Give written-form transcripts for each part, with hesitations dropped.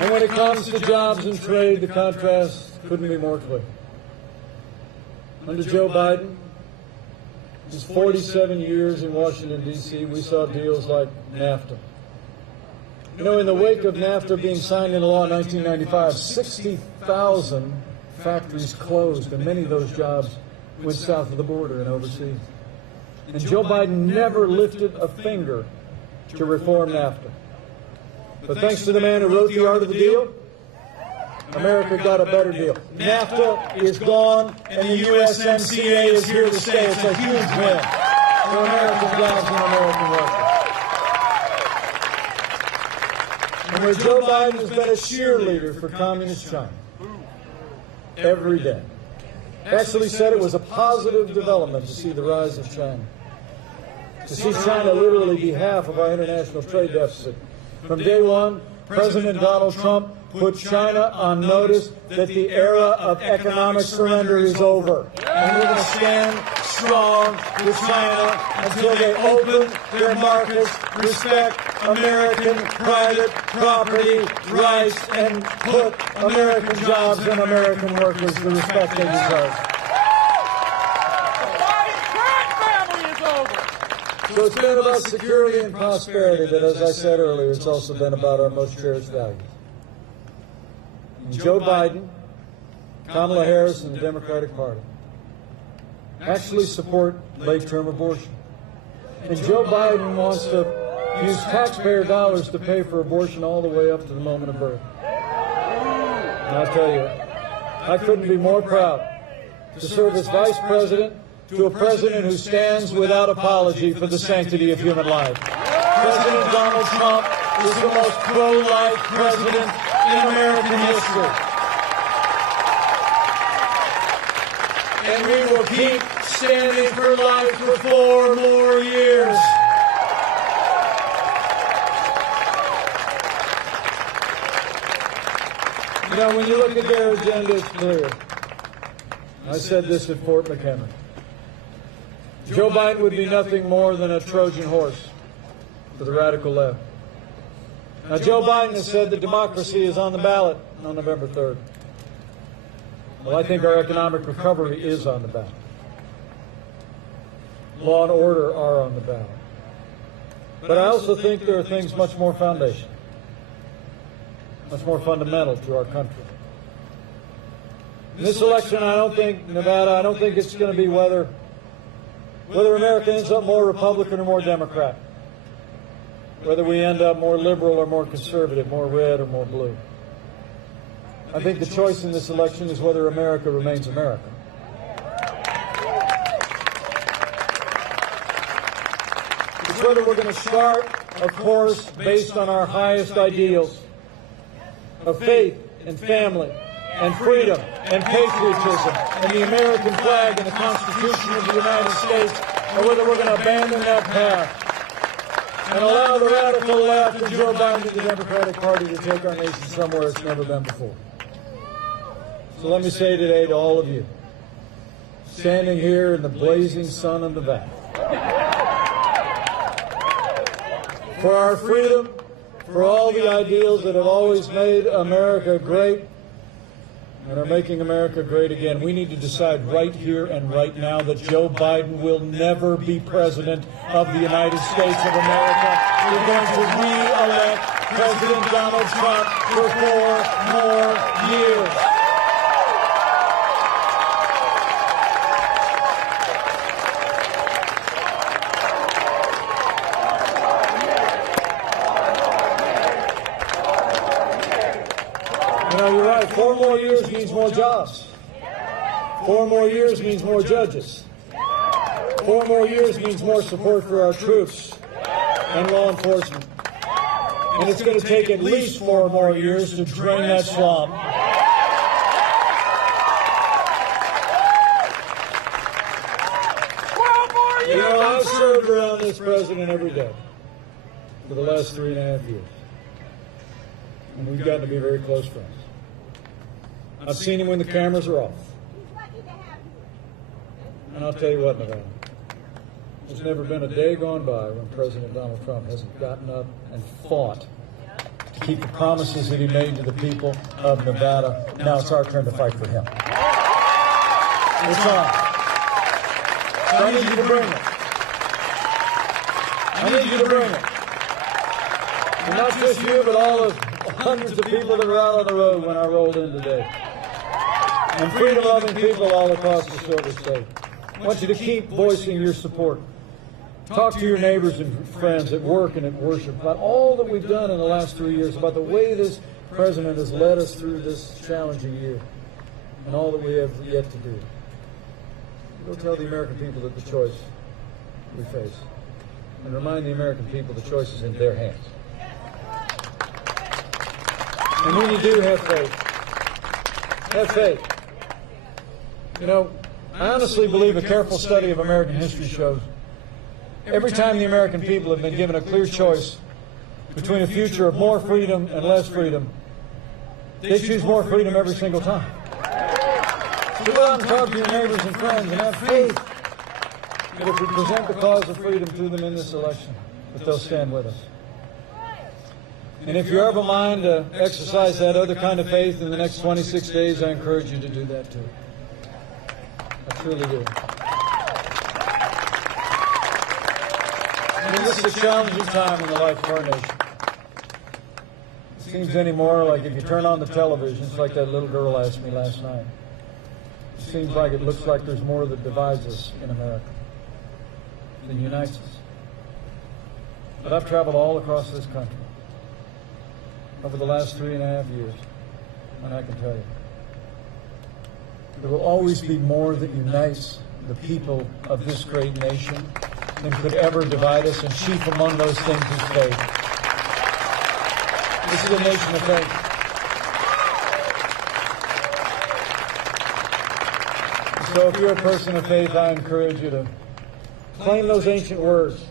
And when it comes to jobs and trade, the contrast couldn't be more clear. Under Joe Biden, his 47 years in Washington, D.C., we saw deals like NAFTA. You know, in the wake of NAFTA being signed into law in 1995, 60,000 factories closed, and many of those jobs went south of the border and overseas. And Joe Biden never lifted a finger to reform NAFTA. But thanks to the man who wrote The Art of the Deal, America got a better deal. NAFTA is gone, and the USMCA is here to stay. It's a huge win for American jobs and American workers. And where Joe Biden has been a cheerleader for communist China every day. Actually said it was a positive development to see the rise of China. To see China literally be half of our international trade deficit. From day one, President Donald Trump put China on notice that the era of economic surrender is over. And we're going to stand strong with China until they open their markets, respect American private property rights, and put American jobs and American workers the respect they deserve. So it's been about security and prosperity, but as I said earlier, it's also been about our most cherished values. And Joe Biden, Kamala Harris, and the Democratic Party actually support late-term abortion. And Joe Biden wants to use taxpayer dollars to pay for abortion all the way up to the moment of birth. And I'll tell you, I couldn't be more proud to serve as vice president to a president who stands without apology for the sanctity of human life. President Donald Trump is the most pro-life president in American history. And we will keep standing for life for 4 more years. You know, when you look at their agenda, it's clear. I said this at Fort McHenry. Joe Biden would be nothing more than a Trojan horse for the radical left. Now, Joe Biden has said that democracy is on the ballot on November 3rd. Well, I think our economic recovery is on the ballot. Law and order are on the ballot. But I also think there are things much more foundational, much more fundamental to our country. In this election, I don't think it's going to be whether America ends up more Republican or more Democrat, whether we end up more liberal or more conservative, more red or more blue. I think the choice in this election is whether America remains America. It's whether we're going to start, of course, based on our highest ideals of faith and family and freedom and patriotism and the American flag and the Constitution of the United States, or whether we're going to abandon that path and allow the radical left and Joe Biden and the Democratic Party to take our nation somewhere it's never been before. So let me say today to all of you, standing here in the blazing sun of Nevada, for our freedom, for all the ideals that have always made America great and are making America great again, we need to decide right here and right now that Joe Biden will never be president of the United States of America. We're going to re-elect President Donald Trump for 4 more years. You're right. 4 more years means more jobs. 4 more years means more judges. 4 more years means more support for our troops and law enforcement. And it's going to take at least 4 more years to drain that swamp. You know, I've served around this president every day for the last 3.5 years. And we've gotten to be very close friends. I've seen him when the cameras are off. And I'll tell you what, Nevada, there's never been a day gone by when President Donald Trump hasn't gotten up and fought to to keep the promises that he made to the people of Nevada. Now it's our turn to fight for him. It's on. So I need you to bring it. I need you to bring it. And not just you, but all the hundreds of people that were out on the road when I rolled in today. And freedom-loving people all across the Silver State. I want you to keep voicing your support. Talk to your neighbors and friends at work and at worship about all that we've done in the last 3 years, about the way this president has led us through this challenging year, and all that we have yet to do. Go tell the American people that the choice we face, and remind the American people the choice is in their hands. And when you do have faith, have faith. You know, I honestly believe a careful study of American history shows every time the American people have been given a clear choice between a future of more freedom and less freedom, they choose more freedom every single time. So go out and talk to your neighbors and friends and have faith that if we present the cause of freedom to them in this election, that they'll stand with us. And if you're of a mind to exercise that other kind of faith in the next 26 days, I encourage you to do that too. I truly do. I mean, this is a challenging time in the life of our nation. It seems anymore like if you turn on the television, it's like that little girl asked me last night. It seems like it looks like there's more that divides us in America than unites us. But I've traveled all across this country over the last 3.5 years, and I can tell you, there will always be more that unites the people of this great nation than could ever divide us, and chief among those things is faith. This is a nation of faith. So if you're a person of faith, I encourage you to claim those ancient words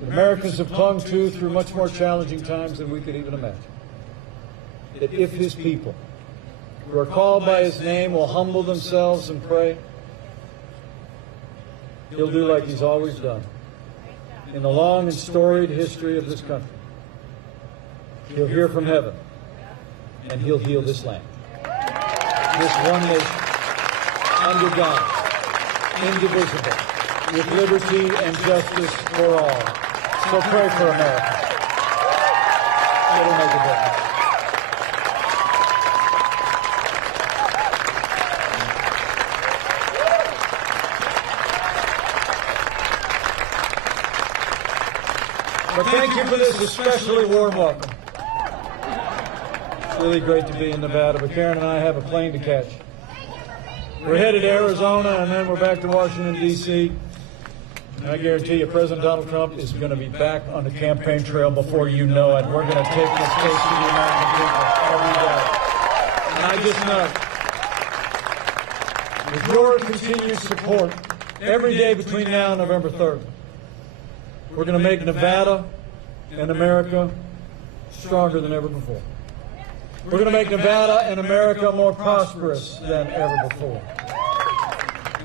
that Americans have clung to through much more challenging times than we could even imagine. That if his people who are called by his name will humble themselves and pray, he'll do like he's always done in the long and storied history of this country. He'll hear from heaven, and he'll heal this land. This one nation, under God, indivisible, with liberty and justice for all. So pray for America. It'll make a difference. But thank you for this especially warm welcome. It's really great to be in Nevada, but Karen and I have a plane to catch. We're headed to Arizona, and then we're back to Washington, D.C., and I guarantee you President Donald Trump is going to be back on the campaign trail before you know it. We're going to take this case to the American people every day. And I just know, with your continued support, every day between now and November 3rd, we're going to make Nevada and America stronger than ever before. We're going to make Nevada and America more prosperous than ever before.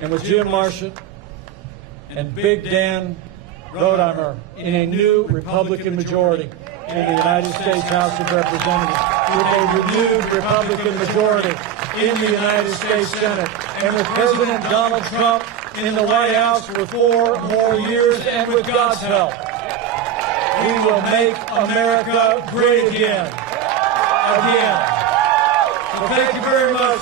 And with Jim Marshall and Big Dan Rotheimer in a new Republican majority in the United States House of Representatives, with a renewed Republican majority in the United States Senate, and with President Donald Trump in the White House for 4 more years, and with God's help, we will make America great again. So thank you very much.